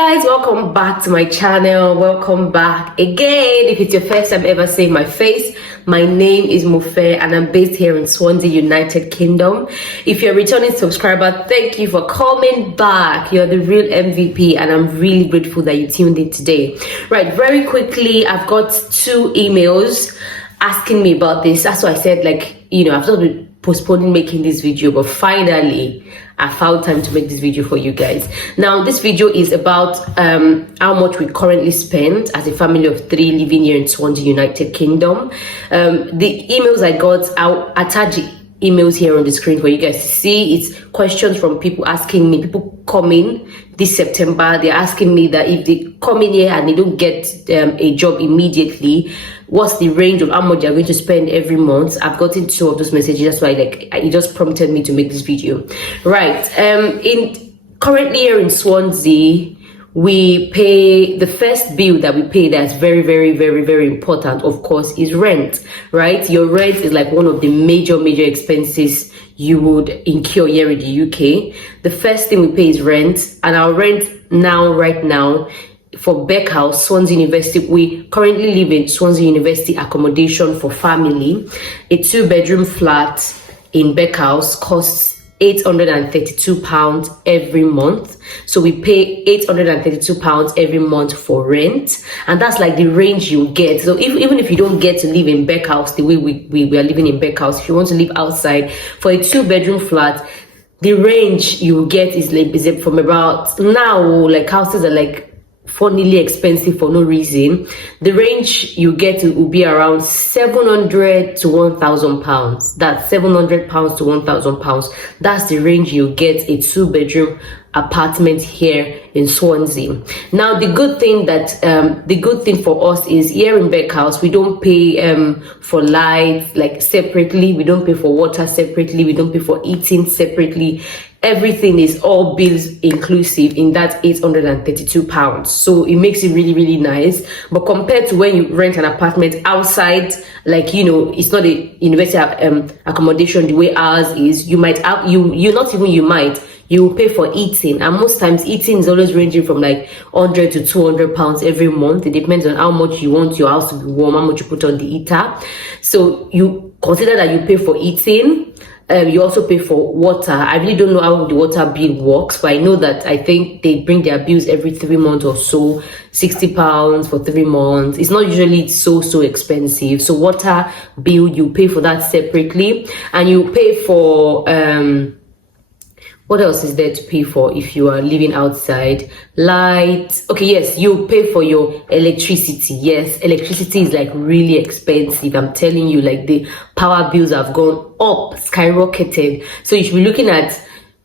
Guys, welcome back to my channel. Welcome back again. If it's your first time ever seeing my face, my name is Mofe and I'm based here in Swansea, United Kingdom. If you're a returning subscriber, thank you for coming back. You're the real MVP and I'm really grateful that you tuned in today. Right, very quickly, I've got 2 emails asking me about this. That's why I said, I've just been postponing making this video, but finally I found time to make this video for you guys. Now, this video is about how much we currently spend as a family of 3 living here in Swansea, United Kingdom. The emails I got, I'll attach the emails here on the screen for you guys to see. It's questions from people asking me, people coming this September. They're asking me that if they come in here and they don't get a job immediately, what's the range of how much they're going to spend every month. I've gotten 2 of those messages. That's why it just prompted me to make this video. Right. Currently here in Swansea, we pay the first bill that we pay that's very, very, very, very important, of course, is rent. Right? Your rent is like one of the major expenses you would incur here in the UK. The first thing we pay is rent, and our rent right now for Beckhouse, Swansea University, we currently live in Swansea University accommodation for family. A 2-bedroom flat in Beckhouse costs £832 every month. So we pay £832 every month for rent, and that's like the range you get. So even if you don't get to live in Beckhouse the way we are living in Beckhouse, if you want to live outside for a 2-bedroom flat, the range you get is from about now, like houses are like funnily expensive for no reason. The range you get will be around £700 to £1,000. That's £700 to £1,000. That's the range you get a 2-bedroom apartment here in Swansea. Now, the good thing for us is here in Beckhouse, we don't pay for lights like separately. We don't pay for water separately. We don't pay for eating separately. Everything is all bills inclusive in that £832. So it makes it really, really nice. But compared to when you rent an apartment outside, it's not a university accommodation the way ours is. You will pay for eating, and most times eating is always ranging from like £100 to £200 every month. It depends on how much you want your house to be warm, how much you put on the heater. So you consider that you pay for eating. You also pay for water. I really don't know how the water bill works, but I know that I think they bring their bills every 3 months or so, £60 for 3 months. It's not usually so expensive. So water bill, you pay for that separately, and you pay for what else is there to pay for if you are living outside? Lights. Okay, yes, you pay for your electricity. Yes, electricity is like really expensive. I'm telling you, like the power bills have gone up, skyrocketed. So you should be looking at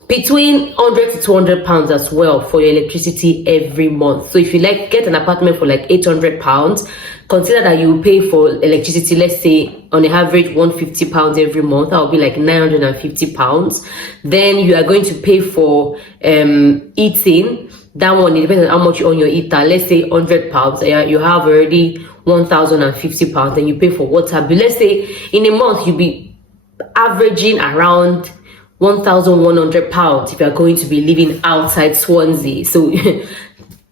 between £100 to £200 as well for your electricity every month. So if you get an apartment for like £800, consider that you pay for electricity, let's say on an average £150 every month. That will be like £950. Then you are going to pay for eating. That one, it depends on how much you own your heater. Let's say £100, you have already £1,050. Then you pay for water. But let's say in a month you'll be averaging around £1,100 if you're going to be living outside Swansea. So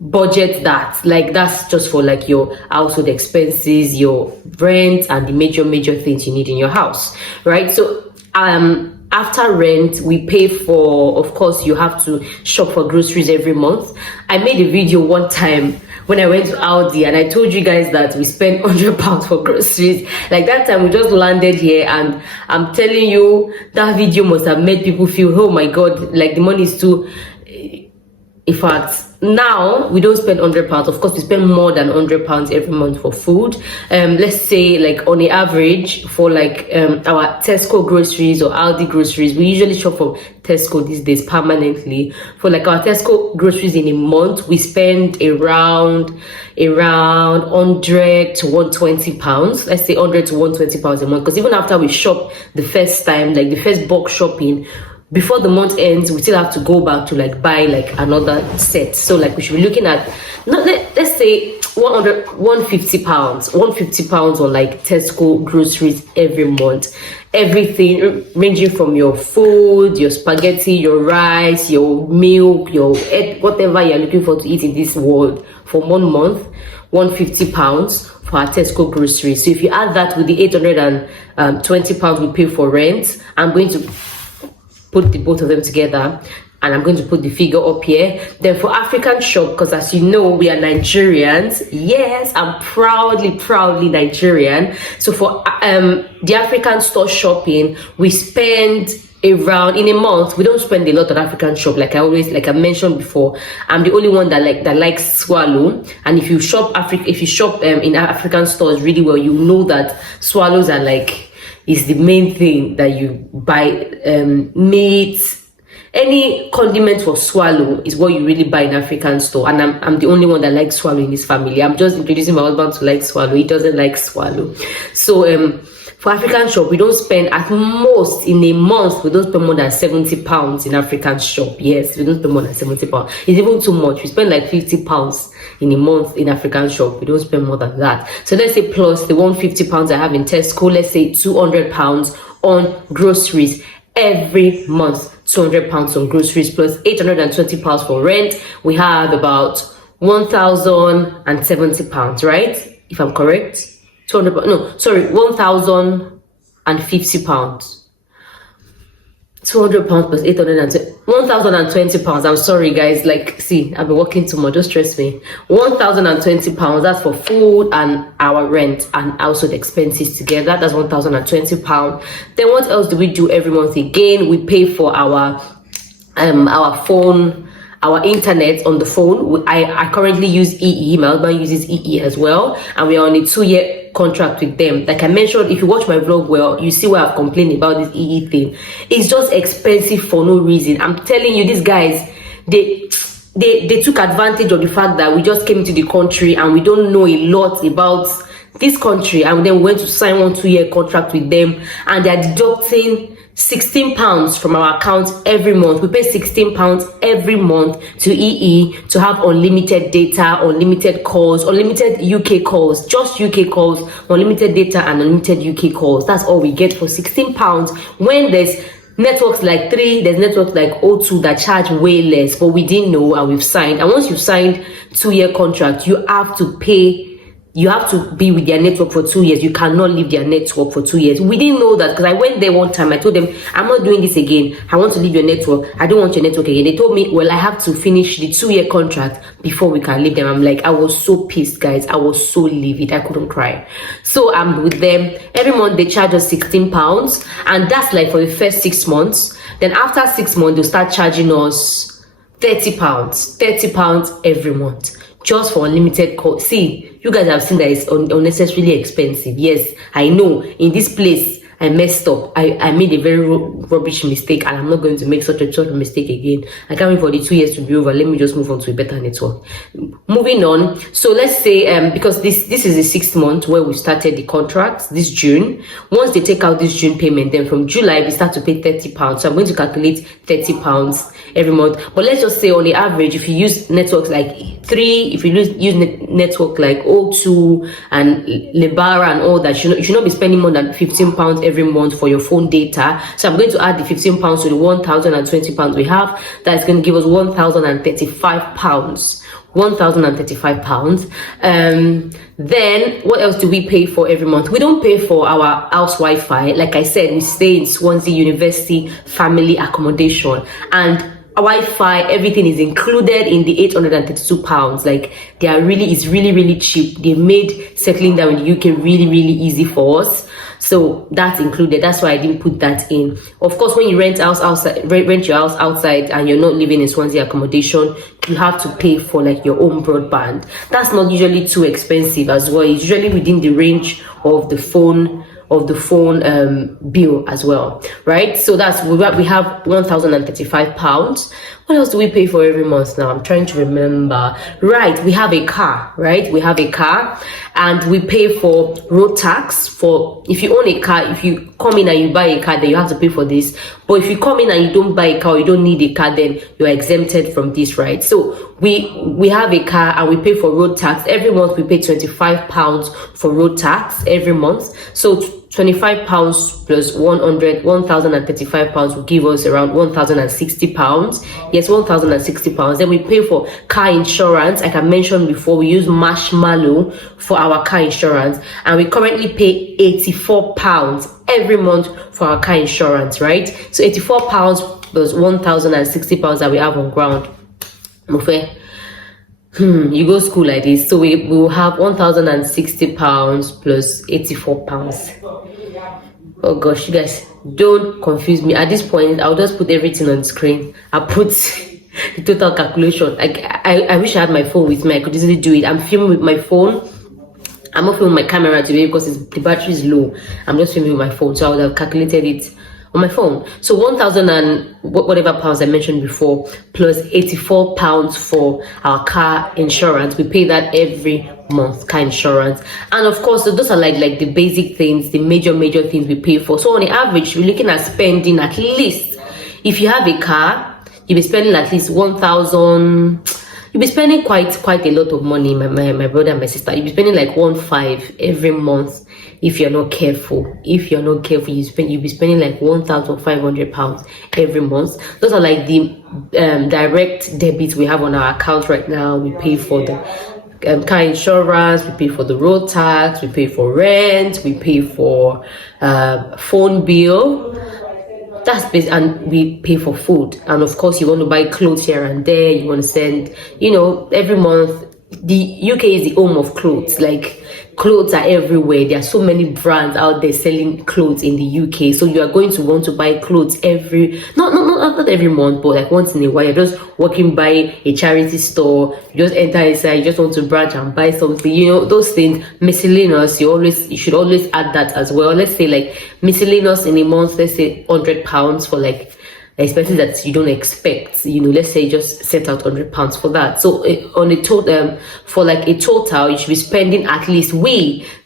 budget that. That's just for your household expenses, your rent, and the major things you need in your house, right? So after rent, we pay for, of course, you have to shop for groceries every month. I made a video one time when I went to Aldi, and I told you guys that we spent £100 for groceries. Like that time we just landed here, and I'm telling you, that video must have made people feel, oh my god, like the money is too. In fact, now we don't spend £100. Of course, we spend more than £100 every month for food. Let's say on the average for our Tesco groceries or Aldi groceries, we usually shop from Tesco these days permanently. For our Tesco groceries in a month, we spend around £100 to £120. Let's say £100 to £120 a month, because even after we shop the first time, the first bulk shopping, before the month ends, we still have to go back to like buy like another set. So like we should be looking at, let's say 150 pounds on like Tesco groceries every month. Everything ranging from your food, your spaghetti, your rice, your milk, your egg, whatever you're looking for to eat in this world for 1 month, 150 pounds for our Tesco groceries. So if you add that with the 820 pounds we pay for rent, I'm going to put the both of them together, and I'm going to put the figure up here. Then for African shop, because as you know, we are Nigerians. Yes, I'm proudly Nigerian. So for the African store shopping, we spend around, in a month, we don't spend a lot at African shop. Like I mentioned before, I'm the only one that likes Swallow. And if you shop in African stores really well, you know that swallows are like, is the main thing that you buy. Meat, any condiment for Swallow is what you really buy in African store. And I'm the only one that likes Swallow in this family. I'm just introducing my husband to like Swallow. He doesn't like Swallow. So for African shop, we don't spend, at most in a month, we don't spend more than 70 pounds in African shop. Yes, we don't spend more than 70 pounds. It's even too much. We spend like 50 pounds in a month in African shop. We don't spend more than that. So let's say plus the 150 pounds I have in Tesco, let's say 200 pounds on groceries every month. 200 pounds on groceries plus 820 pounds for rent. We have about 1,070 pounds, right? If I'm correct. 1,050 pounds. 200 pounds plus 1,020 pounds. I'm sorry, guys. Like, see, I've been working too much. Don't stress me. 1,020 pounds. That's for food and our rent and also the expenses together. That's 1,020 pounds. Then what else do we do every month? Again, we pay for our phone, our internet on the phone. I currently use EE. My husband uses EE as well, and we are on a 2-year contract with them. Like I mentioned, if you watch my vlog well, you see where I've complained about this EE thing. It's just expensive for no reason. I'm telling you, these guys, they took advantage of the fact that we just came into the country and we don't know a lot about this country, and then went to sign 1 2-year contract with them, and they're deducting 16 pounds from our account every month. We pay 16 pounds every month to EE to have unlimited data, unlimited calls, unlimited UK calls, just UK calls, unlimited data and unlimited UK calls. That's all we get for 16 pounds when there's networks like 3, there's networks like O2 that charge way less, but we didn't know and we've signed. And once you've signed 2-year contract, you have to pay. You have to be with their network for 2 years. You cannot leave their network for 2 years. We didn't know that, because I went there one time. I told them, I'm not doing this again. I want to leave your network. I don't want your network again. They told me, well, I have to finish the 2-year contract before we can leave them. I'm like, I was so pissed, guys. I was so livid. I couldn't cry. So I'm with them. Every month they charge us 16 pounds. And that's like for the first 6 months. Then after 6 months, they'll start charging us 30 pounds. 30 pounds every month. Just for unlimited call. See, you guys have seen that it's unnecessarily expensive. Yes, I know. In this place, I messed up. I made a very rubbish mistake, and I'm not going to make such a mistake again. I can't wait for the 2 years to be over. Let me just move on to a better network. Moving on. So let's say, because this is the 6th month where we started the contract, this June. Once they take out this June payment, then from July, we start to pay 30 pounds. So I'm going to calculate 30 pounds every month. But let's just say on the average, if you use networks like 3, if you use network like O2 and Lebara and all that, you should not be spending more than 15 pounds every month for your phone data. So I'm going to add the 15 pounds to the 1,020 pounds we have. That's going to give us 1,035 pounds. 1,035 pounds. Then what else do we pay for every month? We don't pay for our house Wi-Fi. Like I said, we stay in Swansea University family accommodation, and Wi-Fi, everything is included in the 832 pounds. Like, it's really cheap. They made settling down in the UK really easy for us. So that's included. That's why I didn't put that in. Of course, when you rent your house outside and you're not living in Swansea accommodation, you have to pay for like your own broadband. That's not usually too expensive as well. It's usually within the range of the phone bill as well, right? So that's, we have 1,035 pounds. What else do we pay for every month now? I'm trying to remember. Right, we have a car, right? We have a car, and we pay for road tax. For if you own a car, if you come in and you buy a car, then you have to pay for this. But if you come in and you don't buy a car, or you don't need a car, then you're exempted from this, right? So we have a car and we pay for road tax. Every month we pay £25 for road tax every month. So £25 plus 1,035 pounds will give us around £1,060. Yes, £1,060. Then we pay for car insurance. Like I mentioned before, we use Marshmallow for our car insurance, and we currently pay £84 every month for our car insurance, right? So £84 plus £1,060 that we have on ground. You go school like this, so we will have £1,060 plus £84. Oh gosh, you guys, don't confuse me. At this point, I'll just put everything on screen. I'll put the total calculation. I wish I had my phone with me. I could easily do it. I'm filming with my phone. I'm not filming my camera today because the battery is low. I'm just filming with my phone, so I would have calculated it on my phone. So 1,000 and whatever pounds I mentioned before, plus £84 for our car insurance. We pay that every month, car insurance. And of course, so those are like the basic things, the major things we pay for. So on the average, we're looking at spending at least, if you have a car, you'll be spending at least 1,000. You'll be spending quite a lot of money, my brother and my sister. You'll be spending like 1,500 every month if you're not careful. If you're not careful, you'll be spending like £1,500 every month. Those are like the direct debits we have on our account right now. We pay for the car insurance, we pay for the road tax, we pay for rent, we pay for phone bill. That's basic, and we pay for food. And of course, you want to buy clothes here and there. You want to send, every month. The UK is the home of clothes. Like, clothes are everywhere. There are so many brands out there selling clothes in the UK. So you are going to want to buy clothes not every month, but like once in a while. You're just walking by a charity store, you just enter inside, you just want to branch and buy something. Those things, miscellaneous, you should always add that as well. Let's say like miscellaneous in a month, let's say £100 for like expenses that you don't expect. Let's say just set out £100 for that. So on a total, for like a total, you should be spending at least,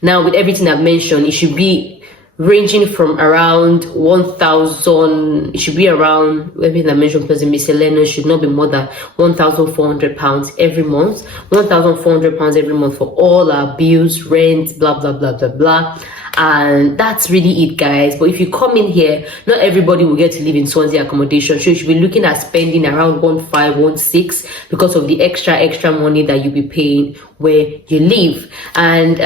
now with everything I've mentioned, it should be ranging from around 1,000. It should be around, everything I mentioned plus the miscellaneous should not be more than £1,400 every month. £1,400 every month for all our bills, rent, blah blah blah blah blah. And that's really it, guys. But if you come in here, not everybody will get to live in Swansea accommodation, so you should be looking at spending around 1,516 because of the extra money that you'll be paying where you live. And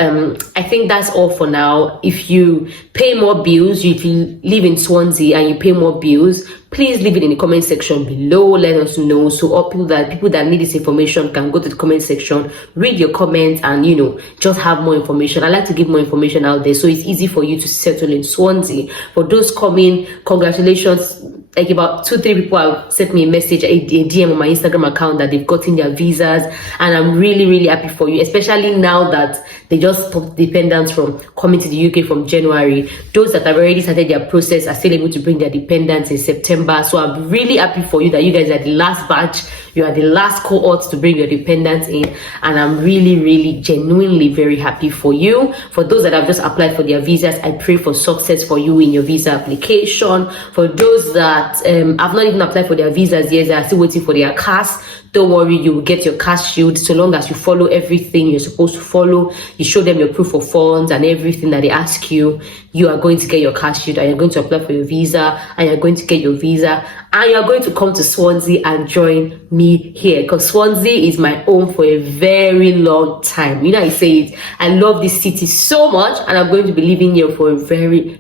I think that's all for now. If you pay more bills, if you live in Swansea and you pay more bills, please leave it in the comment section below. Let us know, so all people that need this information can go to the comment section, read your comments, and just have more information. I like to give more information out there, so it's easy for you to settle in Swansea. For those coming, congratulations. Like about 2-3 people have sent me a message, a DM on my Instagram account that they've gotten their visas, and I'm really happy for you, especially now that they just stopped dependents from coming to the UK from January. Those that have already started their process are still able to bring their dependents in September. So I'm really happy for you that you guys are the last batch, you are the last cohort to bring your dependents in, and I'm really genuinely very happy for you. For those that have just applied for their visas, I pray for success for you in your visa application. For those that have not even applied for their visas yet, they are still waiting for their CAS, don't worry, you will get your cash shield so long as you follow everything you're supposed to follow. You show them your proof of funds and everything that they ask you. You are going to get your cash shield, and you're going to apply for your visa, and you're going to get your visa, and you're going to come to Swansea and join me here, because Swansea is my home for a very long time. I say it, I love this city so much, and I'm going to be living here for a very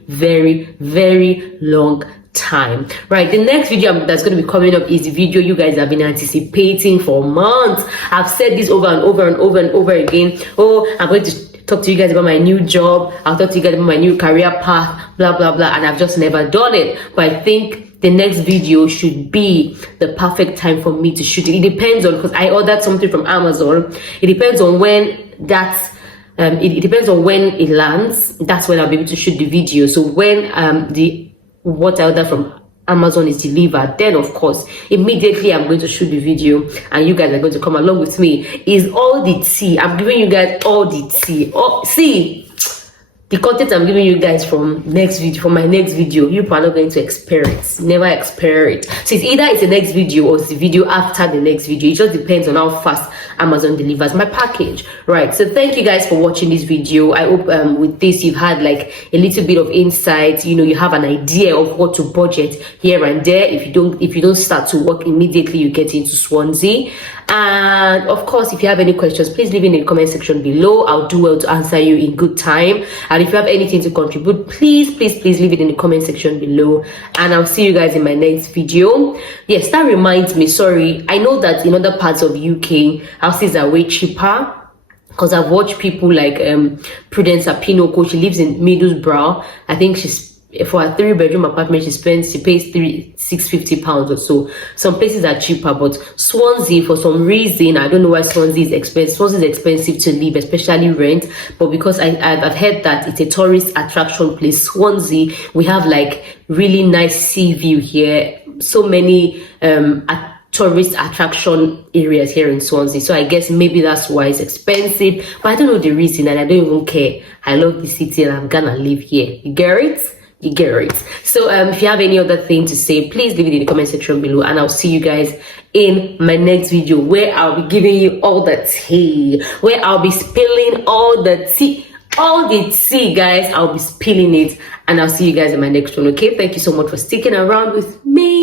long time. Right, the next video that's going to be coming up is the video you guys have been anticipating for months. I've said this over and over again. I'm going to talk to you guys about my new job, I'll talk to you guys about my new career path, blah blah blah, and I've just never done it. But I think the next video should be the perfect time for me to shoot it. It depends on, because I ordered something from Amazon. It depends on when that's it depends on when it lands. That's when I'll be able to shoot the video. So when what I ordered from Amazon is delivered, then of course immediately I'm going to shoot the video and you guys are going to come along with me. Is all the tea. I'm giving you guys all the tea. Oh, see, the content I'm giving you guys from my next video, you are not going to experience. Never experience. So it's either it's the next video or it's the video after the next video. It just depends on how fast Amazon delivers my package, right? So thank you guys for watching this video. I hope with this you've had like a little bit of insight. You know, you have an idea of what to budget here and there. If you don't start to work immediately, you get into Swansea. And of course, if you have any questions, please leave it in the comment section below. I'll do well to answer you in good time. And if you have anything to contribute, please leave it in the comment section below. And I'll see you guys in my next video. Yes, that reminds me, sorry, I know that in other parts of UK, houses are way cheaper. Because I've watched people like Prudence Apinoko. She lives in Middlesbrough. I think for a 3-bedroom apartment, she pays £650 or so. Some places are cheaper, but Swansea, for some reason, I don't know why Swansea is expensive. Swansea is expensive to live, especially rent. But because I've heard that it's a tourist attraction place, Swansea, we have like really nice sea view here. So many tourist attraction areas here in Swansea. So I guess maybe that's why it's expensive. But I don't know the reason, and I don't even care. I love the city, and I'm gonna live here. You get it? You get it. So if you have any other thing to say, please leave it in the comment section below, and I'll see you guys in my next video where I'll be giving you all the tea, where I'll be spilling all the tea, guys. I'll be spilling it, and I'll see you guys in my next one. Okay, thank you so much for sticking around with me.